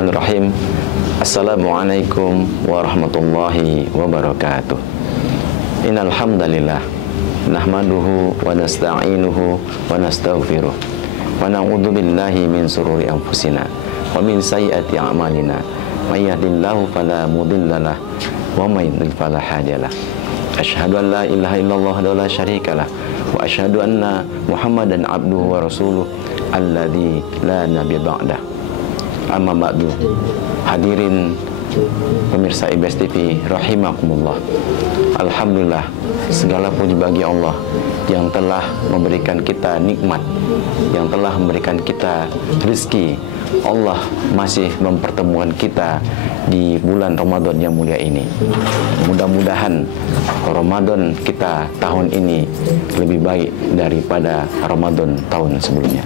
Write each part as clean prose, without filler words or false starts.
Bismillahirrahmanirrahim. Assalamualaikum warahmatullahi wabarakatuh. Innal hamdalillah nahmaduhu wa nasta'inuhu wa nastaghfiruh wa na'udzu billahi min shururi anfusina wa min sayyiati a'malina. May yahdihillahu fala mudhillalah wa may yudhlil fala hadiyalah. Asyhadu an la ilaha illallah wa la syarikalah wa asyhadu anna Muhammadan abduhu wa rasuluh alladzi la nabiyya ba'dah. Amma ba'du. Hadirin pemirsa IBS TV rahimakumullah. Alhamdulillah, segala puji bagi Allah yang telah memberikan kita nikmat, yang telah memberikan kita rezeki. Allah masih mempertemukan kita di bulan Ramadan yang mulia ini. Mudah-mudahan Ramadan kita tahun ini lebih baik daripada Ramadan tahun sebelumnya.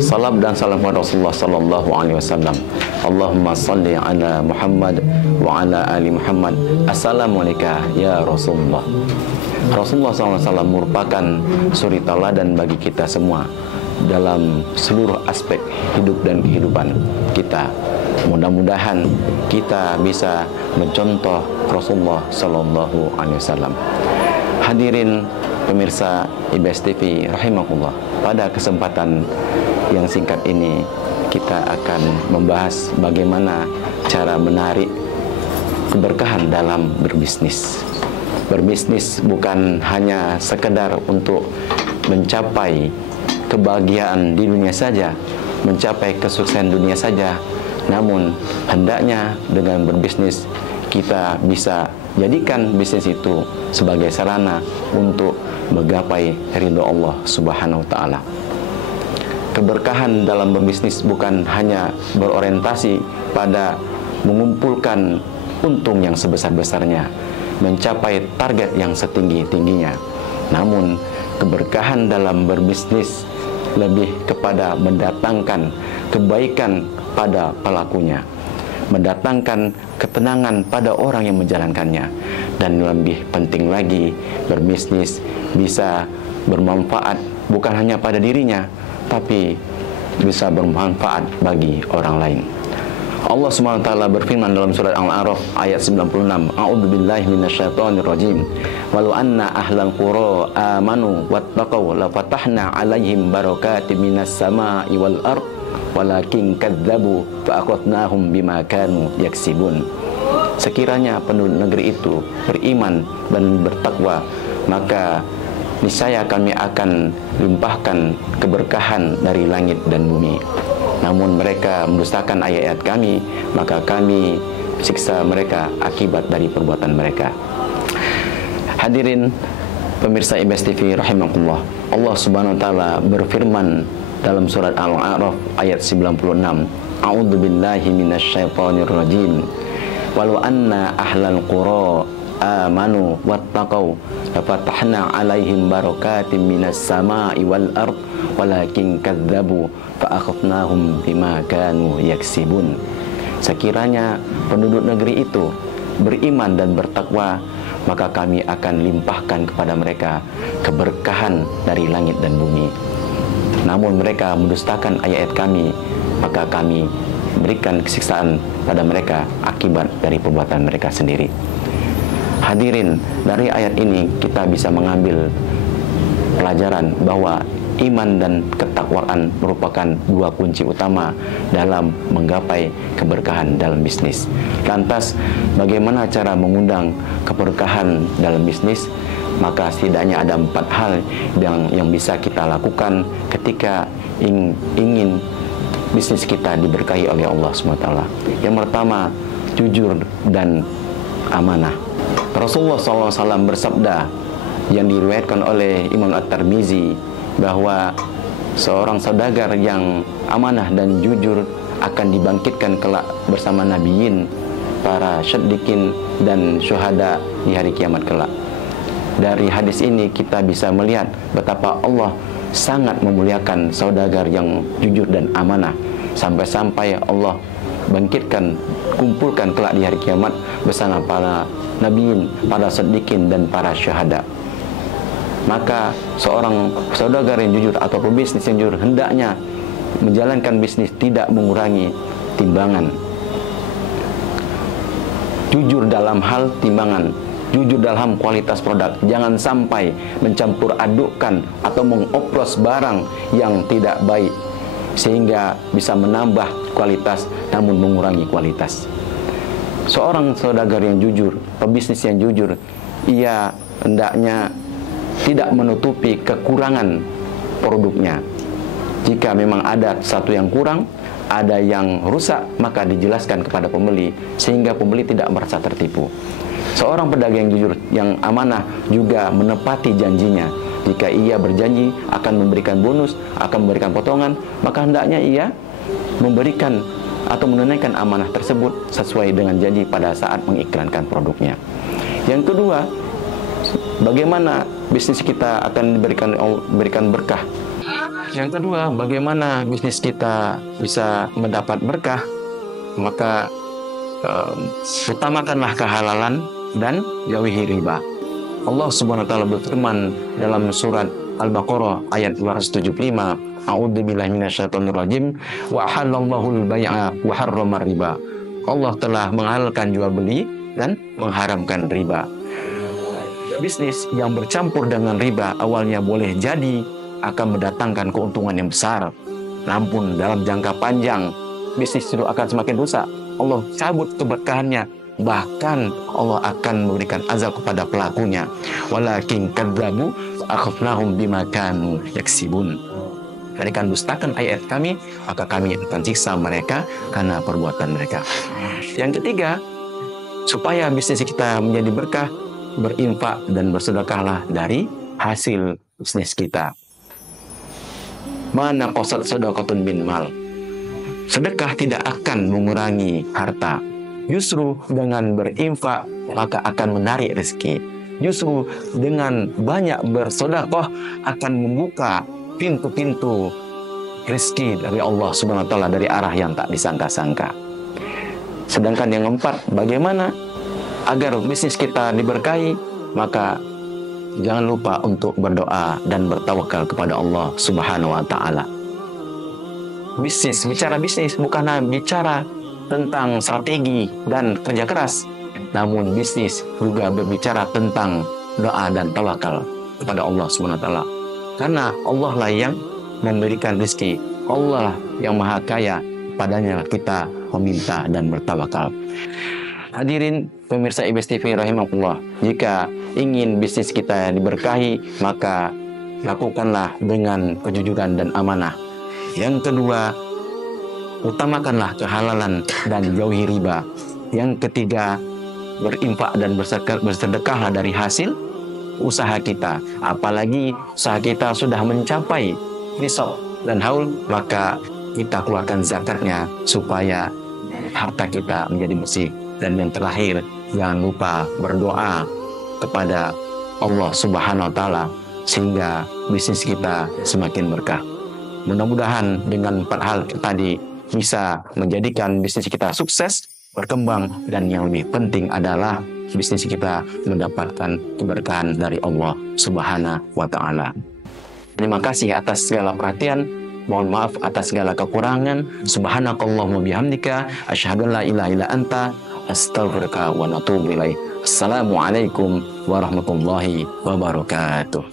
Salam dan salam kepada Rasulullah sallallahu alaihi wasallam. Allahumma salli ala Muhammad wa ala ali Muhammad. Assalamualaikum ya Rasulullah. Rasulullah SAW merupakan suri teladan bagi kita semua dalam seluruh aspek hidup dan kehidupan kita. Mudah-mudahan kita bisa mencontoh Rasulullah sallallahu alaihi wasallam. Hadirin pemirsa IBS TV rahimakumullah, pada kesempatan yang singkat ini kita akan membahas bagaimana cara menarik keberkahan dalam berbisnis. Berbisnis bukan hanya sekedar untuk mencapai kebahagiaan di dunia saja, mencapai kesuksesan dunia saja, namun hendaknya dengan berbisnis kita bisa jadikan bisnis itu sebagai sarana untuk menggapai ridho Allah Subhanahu wa taala. Keberkahan dalam berbisnis bukan hanya berorientasi pada mengumpulkan untung yang sebesar-besarnya, mencapai target yang setinggi-tingginya. Namun, keberkahan dalam berbisnis lebih kepada mendatangkan kebaikan pada pelakunya, mendatangkan ketenangan pada orang yang menjalankannya, dan lebih penting lagi, berbisnis bisa bermanfaat bukan hanya pada dirinya, tapi bisa bermanfaat bagi orang lain. Allah SWT berfirman dalam surat Al-A'raf ayat 96, A'udzubillahi minasyaitonirrajim. Walau anna ahlal qura amanu wattaqau lafatahna 'alaihim barakatim minas sama'i wal ard walakin kadzdzabu fa'akhadnahum bima kanu yaksibun. Sekiranya penduduk negeri itu beriman dan bertakwa, maka niscaya kami akan limpahkan keberkahan dari langit dan bumi. Namun mereka mendustakan ayat-ayat kami, maka kami siksa mereka akibat dari perbuatan mereka. Hadirin pemirsa IBS TV rahimakumullah, Allah Subhanahu wa taala berfirman dalam surat Al-A'raf ayat 96, A'udzubillahi minasyaitonirrajim. Walau anna ahlal qura amanu wattaqau lafatahna 'alaihim barakatim minas sama'i wal ard walakin kadzdzabu fa'akhadnahum bima kanu yaksibun. Sekiranya penduduk negeri itu beriman dan bertakwa, maka kami akan limpahkan kepada mereka keberkahan dari langit dan bumi. Namun mereka mendustakan ayat-ayat kami, maka kami berikan kesiksaan pada mereka akibat dari perbuatan mereka sendiri. Hadirin, dari ayat ini kita bisa mengambil pelajaran bahwa iman dan ketakwaan merupakan dua kunci utama dalam menggapai keberkahan dalam bisnis. Lantas, bagaimana cara mengundang keberkahan dalam bisnis? Maka setidaknya ada 4 hal yang bisa kita lakukan ketika ingin bisnis kita diberkahi oleh Allah SWT. Yang pertama, jujur dan amanah. Rasulullah SAW bersabda yang diriwayatkan oleh Imam At-Tirmizi bahwa seorang saudagar yang amanah dan jujur akan dibangkitkan kelak bersama nabiyin, para syaddiqin dan syuhada di hari kiamat kelak. Dari hadis ini kita bisa melihat betapa Allah sangat memuliakan saudagar yang jujur dan amanah, sampai-sampai Allah kumpulkan kelak di hari kiamat bersama para nabiyin, para siddiqin dan para syuhada. Maka seorang saudagar yang jujur atau pebisnis yang jujur hendaknya menjalankan bisnis tidak mengurangi timbangan. Jujur dalam hal timbangan, jujur dalam kualitas produk. Jangan sampai mencampur adukkan atau mengoplos barang yang tidak baik sehingga bisa menambah kualitas namun mengurangi kualitas. Seorang saudagar yang jujur, pebisnis yang jujur, ia hendaknya tidak menutupi kekurangan produknya. Jika memang ada sesuatu yang kurang, ada yang rusak, maka dijelaskan kepada pembeli sehingga pembeli tidak merasa tertipu. Seorang pedagang yang jujur, yang amanah juga menepati janjinya. Jika ia berjanji akan memberikan bonus, akan memberikan potongan, maka hendaknya ia memberikan atau menunaikan amanah tersebut sesuai dengan janji pada saat mengiklankan produknya. Yang kedua, bagaimana bisnis kita akan diberikan berkah. Yang kedua, bagaimana bisnis kita bisa mendapat berkah, maka utamakanlah kehalalan dan jauhi riba. Allah Subhanahu wa taala berfirman dalam surat Al-Baqarah ayat 275, A'udzubillahi minasyaitonir rajim, wa halallahu al-bai'a wa harrama riba. Allah telah menghalalkan jual beli dan mengharamkan riba. Bisnis yang bercampur dengan riba awalnya boleh jadi akan mendatangkan keuntungan yang besar. Namun dalam jangka panjang bisnis itu akan semakin rusak. Allah cabut keberkahannya. Bahkan Allah akan memberikan azab kepada pelakunya. Walakin kadzabu akhadnahum bima kanu yaksibun. Mereka dustakan ayat kami, maka kami akan siksa mereka karena perbuatan mereka. Yang ketiga, supaya bisnis kita menjadi berkah, berinfak dan bersedekahlah dari hasil bisnis kita. Mana qasad sedekatun bin mal. Sedekah tidak akan mengurangi harta. Justru dengan berinfak maka akan menarik rezeki. Justru dengan banyak bersedekah akan membuka pintu-pintu rezeki dari Allah Subhanahu wa taala dari arah yang tak disangka-sangka. Sedangkan yang keempat, bagaimana agar bisnis kita diberkahi, maka jangan lupa untuk berdoa dan bertawakal kepada Allah Subhanahu wa taala. Bicara bisnis bukanlah bicara tentang strategi dan kerja keras, namun bisnis juga berbicara tentang doa dan tawakal kepada Allah Subhanahu wa taala. Karena Allah lah yang memberikan rezeki, Allah yang maha kaya, padanya kita meminta dan bertawakal. Hadirin pemirsa IBS TV rahimahullah, jika ingin bisnis kita diberkahi, maka lakukanlah dengan kejujuran dan amanah. Yang kedua, utamakanlah kehalalan dan jauhi riba. Yang ketiga, berinfak dan bersedekahlah dari hasil usaha kita. Apalagi usaha kita sudah mencapai nisab dan haul, maka kita keluarkan zakatnya supaya harta kita menjadi bersih. Dan yang terakhir, jangan lupa berdoa kepada Allah Subhanahu wa taala sehingga bisnis kita semakin berkah. Mudah-mudahan dengan 4 hal tadi bisa menjadikan bisnis kita sukses, berkembang, dan yang lebih penting adalah bisnis kita mendapatkan keberkahan dari Allah Subhanahu wa taala. Terima kasih atas segala perhatian. Mohon maaf atas segala kekurangan. Subhanakallahumma bihamdika asyhadu an la ilaha illa anta astaghfiruka wa atubu ilaik. Assalamualaikum warahmatullahi wabarakatuh.